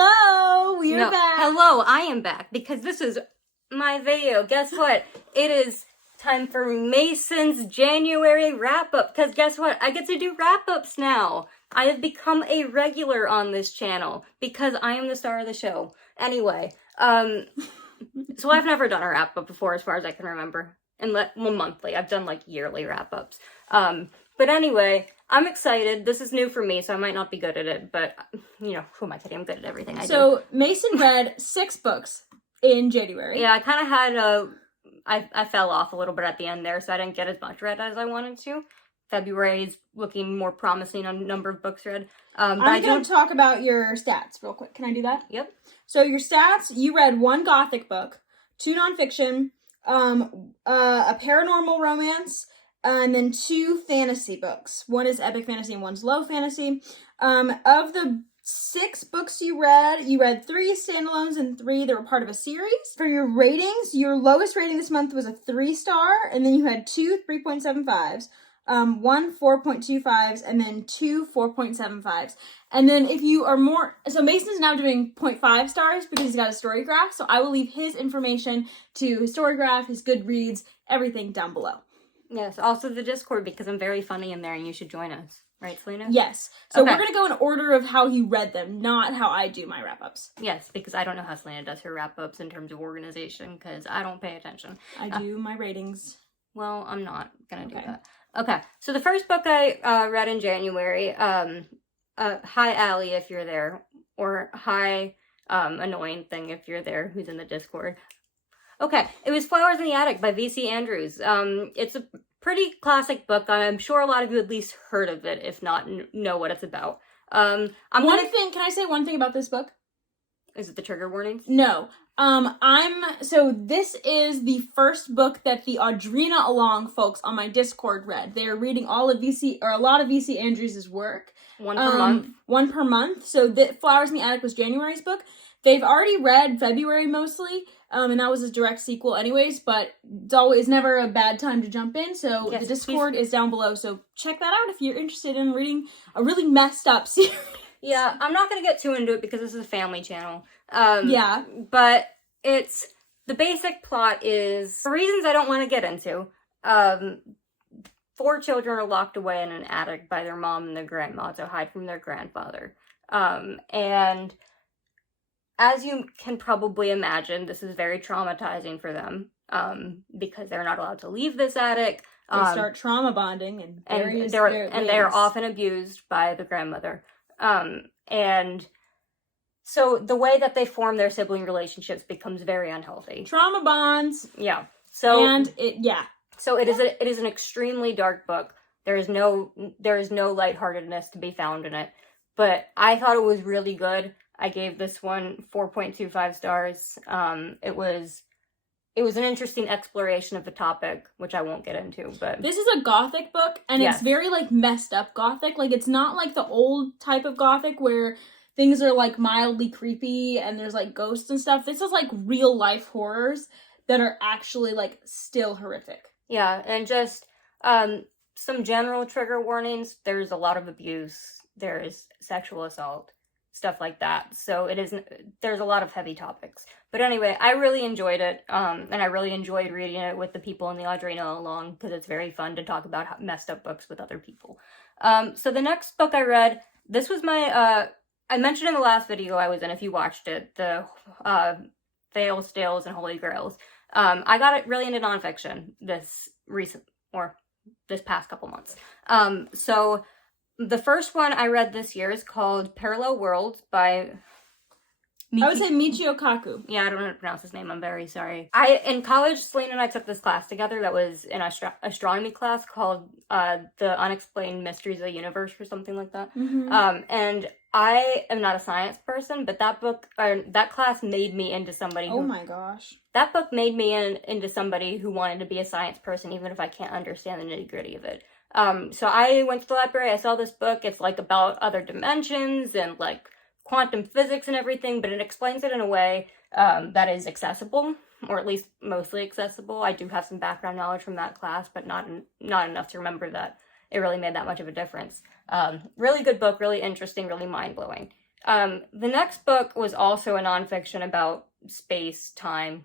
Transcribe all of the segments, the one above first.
Hello, we are back. Hello, I am back because this is my video. Guess what? It is time for Mason's January wrap-up. Because guess what? I get to do wrap-ups now. I have become a regular on this channel because I am the star of the show. Anyway, so I've never done a wrap-up before as far as I can remember. Well, monthly. I've done like yearly wrap-ups. But anyway, I'm excited. This is new for me, so I might not be good at it, but, you know, who am I kidding? I'm good at everything I do. So, Mason read 6 books in January. Yeah, I kind of had I fell off a little bit at the end there, so I didn't get as much read as I wanted to. February is looking more promising on number of books read. I'm going to talk about your stats real quick. Can I do that? Yep. So, your stats, you read 1 Gothic book, 2 nonfiction, a paranormal romance, and then 2 fantasy books. One is epic fantasy and one's low fantasy. Of the 6 books you read 3 standalones and 3 that were part of a series. For your ratings, your lowest rating this month was a 3-star, and then you had 2 3.75s, 1 4.25s, and then 2 4.75s. And then if you are more, so Mason's now doing 0.5 stars because he's got a story graph, so I will leave his information to his story graph, his Goodreads, everything down below. Yes, also the Discord because I'm very funny in there and you should join us. Right, Selena? Yes. So okay. We're going to go in order of how he read them, not how I do my wrap-ups. Yes, because I don't know how Selena does her wrap-ups in terms of organization because I don't pay attention. I do my ratings. Well, I'm not going to do that. Okay, so the first book I read in January, hi Allie if you're there, or hi annoying thing if you're there who's in the Discord. Okay, it was Flowers in the Attic by V.C. Andrews. It's a pretty classic book. I'm sure a lot of you at least heard of it, if not know what it's about. Can I say one thing about this book? Is it the trigger warnings? No. So this is the first book that the Audrina Along folks on my Discord read. They are reading a lot of V.C. Andrews' work. One per month? One per month. So Flowers in the Attic was January's book. They've already read February mostly, and that was a direct sequel anyways, but it's never a bad time to jump in, so yes, the Discord is down below, so check that out if you're interested in reading a really messed up series. Yeah, I'm not going to get too into it because this is a family channel. Yeah. But the basic plot is, for reasons I don't want to get into, 4 children are locked away in an attic by their mom and their grandma to hide from their grandfather. And as you can probably imagine, this is very traumatizing for them, because they're not allowed to leave this attic. They start trauma bonding in various ways. And they're often abused by the grandmother. And so the way that they form their sibling relationships becomes very unhealthy. Trauma bonds. Yeah. So it is an extremely dark book. There is no lightheartedness to be found in it. But I thought it was really good. I gave this one 4.25 stars. It was an interesting exploration of the topic, which I won't get into, but this is a Gothic book, and it's very, like, messed up Gothic. Like, it's not like the old type of Gothic where things are, like, mildly creepy and there's, like, ghosts and stuff. This is, like, real-life horrors that are actually, like, still horrific. Yeah, and just some general trigger warnings. There's a lot of abuse. There is sexual assault. Stuff like that. So there's a lot of heavy topics. But anyway, I really enjoyed it, and I really enjoyed reading it with the people in the Audrina Along, because it's very fun to talk about messed up books with other people. So the next book I read, this was my, I mentioned in the last video I was in, if you watched it, the Fails, Stales, and Holy Grails. I got it really into nonfiction this past couple months. So the first one I read this year is called Parallel Worlds by I would say Michio Kaku. Yeah, I don't know how to pronounce his name. I'm very sorry. In college, Selena and I took this class together that was an astronomy class called The Unexplained Mysteries of the Universe or something like that. Mm-hmm. And I am not a science person, but that class made me into somebody oh my gosh. That book made me into somebody who wanted to be a science person, even if I can't understand the nitty-gritty of it. So I went to the library, I saw this book. It's like about other dimensions and like quantum physics and everything, but it explains it in a way that is accessible, or at least mostly accessible. I do have some background knowledge from that class, but not enough to remember that it really made that much of a difference. Really good book, really interesting, really mind-blowing. The next book was also a nonfiction about space, time,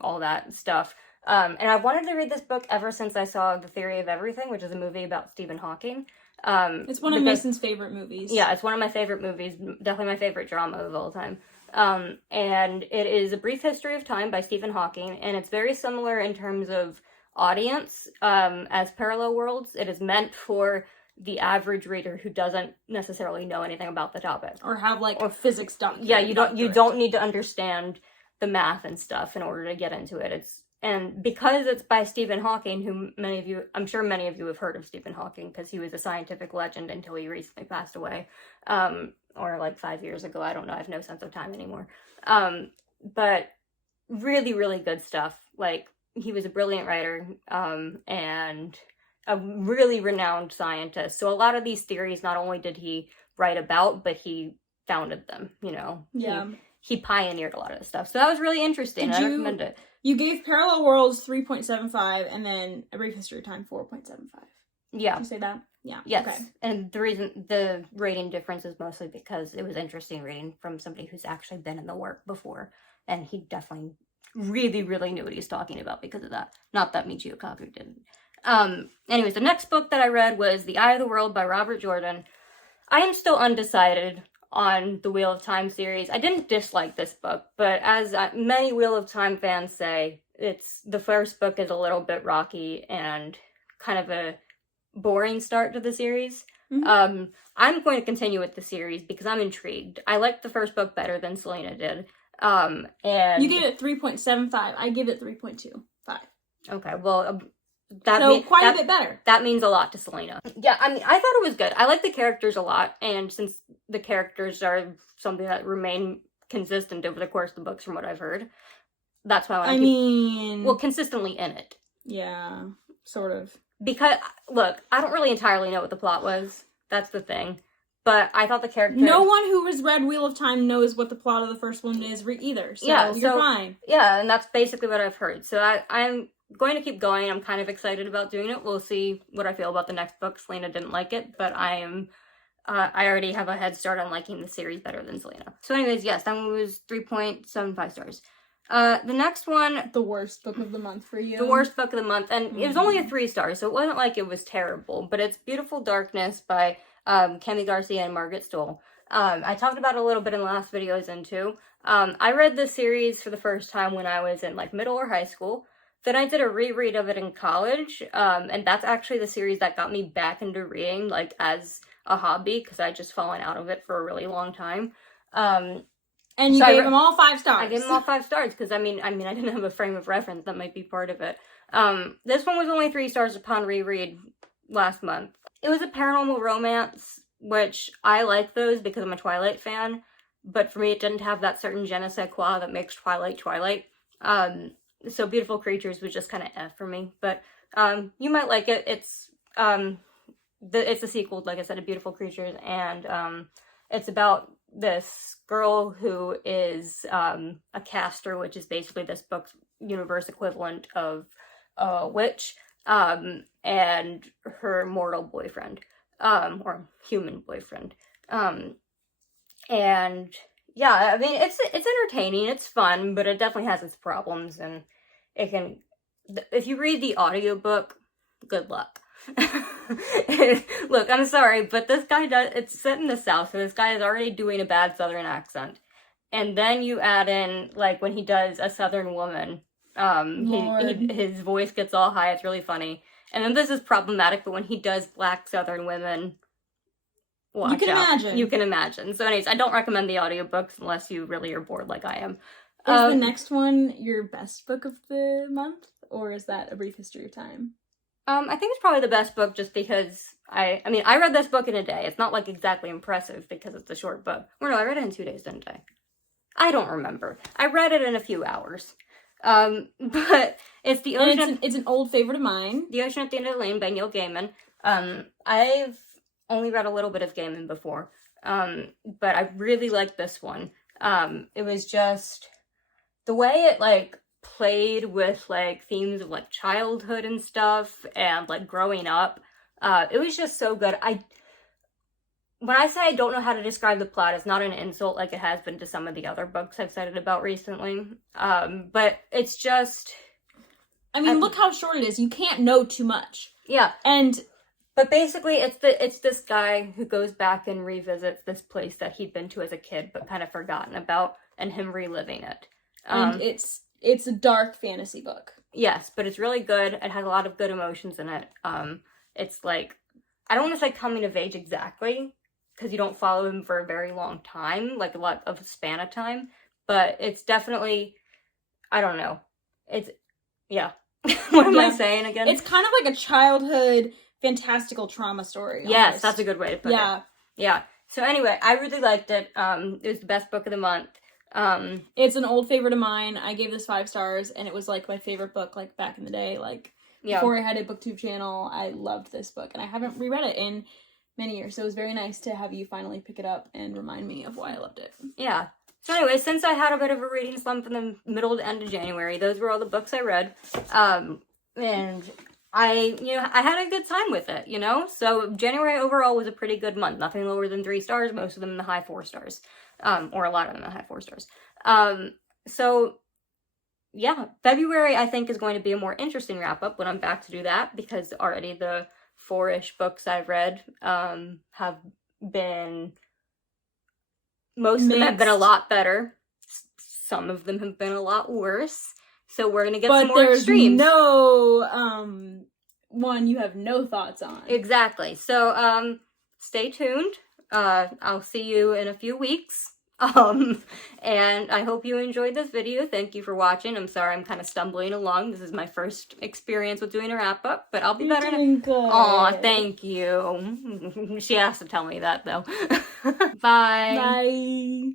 all that stuff. And I've wanted to read this book ever since I saw The Theory of Everything, which is a movie about Stephen Hawking. It's one of Mason's favorite movies. Yeah, it's one of my favorite movies, definitely my favorite drama of all time. And it is A Brief History of Time by Stephen Hawking, and it's very similar in terms of audience as Parallel Worlds. It is meant for the average reader who doesn't necessarily know anything about the topic. Or have, like, a physics doctor. Yeah, you don't need to understand the math and stuff in order to get into it. And because it's by Stephen Hawking, who I'm sure many of you have heard of Stephen Hawking, because he was a scientific legend until he recently passed away. Or like 5 years ago, I don't know, I have no sense of time anymore. But really, really good stuff. Like, he was a brilliant writer, and a really renowned scientist. So a lot of these theories, not only did he write about, but he founded them, you know? Yeah. He pioneered a lot of this stuff. So that was really interesting. I recommend it. You gave Parallel Worlds 3.75 and then A Brief History of Time 4.75. Yeah. Did you say that? Yeah. Yes. Okay. And the rating difference is mostly because it was interesting reading from somebody who's actually been in the work before. And he definitely really, really knew what he was talking about because of that. Not that Michio Kaku didn't. Anyways, the next book that I read was The Eye of the World by Robert Jordan. I am still undecided on the Wheel of Time series. I didn't dislike this book, but as many Wheel of Time fans say, the first book is a little bit rocky and kind of a boring start to the series. Mm-hmm. I'm going to continue with the series because I'm intrigued. I liked the first book better than Selena did. And you gave it 3.75. I give it 3.25. Okay, well, quite a bit better. That means a lot to Selena. Yeah, I mean, I thought it was good. I like the characters a lot, and since the characters are something that remain consistent over the course of the books from what I've heard, that's why I keep consistently in it. Yeah, sort of. Because, look, I don't really entirely know what the plot was. That's the thing. But I thought the characters... No one who has read Wheel of Time knows what the plot of the first one is either, so yeah, you're fine. Yeah, and that's basically what I've heard. So I'm going to keep going. I'm kind of excited about doing it. We'll see what I feel about the next book. Selena didn't like it, but I already have a head start on liking the series better than Selena. So anyways, yes, that one was 3.75 stars. The next one... The worst book of the month for you. The worst book of the month, and it was only a 3 stars, so it wasn't like it was terrible, but it's Beautiful Darkness by Kemi Garcia and Margaret Stoll. I talked about it a little bit in the last video I was into. I read this series for the first time when I was in like middle or high school. Then I did a reread of it in college, and that's actually the series that got me back into reading, like, as a hobby, because I'd just fallen out of it for a really long time. And you gave them all 5 stars. I gave them all 5 stars, because, I mean, I didn't have a frame of reference. That might be part of it. This one was only 3 stars upon reread last month. It was a paranormal romance, which I like those because I'm a Twilight fan, but for me it didn't have that certain je ne sais quoi that makes Twilight. So Beautiful Creatures was just kind of for me, but you might like it. It's a sequel, like I said, to Beautiful Creatures, and it's about this girl who is a caster, which is basically this book's universe equivalent of a witch, and her mortal boyfriend, or human boyfriend. And yeah, I mean, it's entertaining, it's fun, but it definitely has its problems, and it can, if you read the audiobook, good luck. Look, I'm sorry, but this guy it's set in the South, so this guy is already doing a bad Southern accent. And then you add in, like, when he does a Southern woman, his voice gets all high, it's really funny. And then this is problematic, but when he does black Southern women, watch out. You can imagine. So anyways, I don't recommend the audiobooks unless you really are bored like I am. Is the next one your best book of the month? Or is that A Brief History of Time? I think it's probably the best book just because I read this book in a day. It's not, like, exactly impressive because it's a short book. Or no, I read it in 2 days, didn't I? I don't remember. I read it in a few hours. But it's The Ocean... It's an old favorite of mine. The Ocean at the End of the Lane by Neil Gaiman. I've only read a little bit of Gaiman before. But I really liked this one. It was just... the way it, like, played with, like, themes of, like, childhood and stuff and, like, growing up. It was just so good. when I say I don't know how to describe the plot, it's not an insult like it has been to some of the other books I've cited about recently. But it's just... I mean, look how short it is. You can't know too much. Yeah. And... But basically, it's this guy who goes back and revisits this place that he'd been to as a kid, but kind of forgotten about, and him reliving it. And it's a dark fantasy book. Yes, but it's really good. It has a lot of good emotions in it. It's like, I don't want to say coming of age exactly, because you don't follow him for a very long time, like a lot of span of time, but it's definitely, I don't know. It's, yeah. What am I saying again? It's kind of like a childhood fantastical trauma story. Yes, almost. that's a good way to put it. Yeah. So anyway, I really liked it. It was the best book of the month. It's an old favorite of mine. I gave this 5 stars, and it was like my favorite book, like back in the day, like before I had a booktube channel. I loved this book, and I haven't reread it in many years, so it was very nice to have you finally pick it up and remind me of why I loved it. Yeah. So anyway, since I had a bit of a reading slump in the middle to end of January, those were all the books I read. And I had a good time with it, So January overall was a pretty good month. Nothing lower than 3 stars, most of them in the high 4 stars. Or a lot of them in the high 4 stars. So yeah, February I think is going to be a more interesting wrap-up when I'm back to do that, because already the 4-ish books I've read have been... Most of them have been a lot better. Some of them have been a lot worse. So we're going to get some more extremes. But there's no one you have no thoughts on. Exactly. So stay tuned. I'll see you in a few weeks. And I hope you enjoyed this video. Thank you for watching. I'm sorry I'm kind of stumbling along. This is my first experience with doing a wrap-up, but I'll be better. You're doing good. Aw, thank you. She has to tell me that, though. Bye. Bye.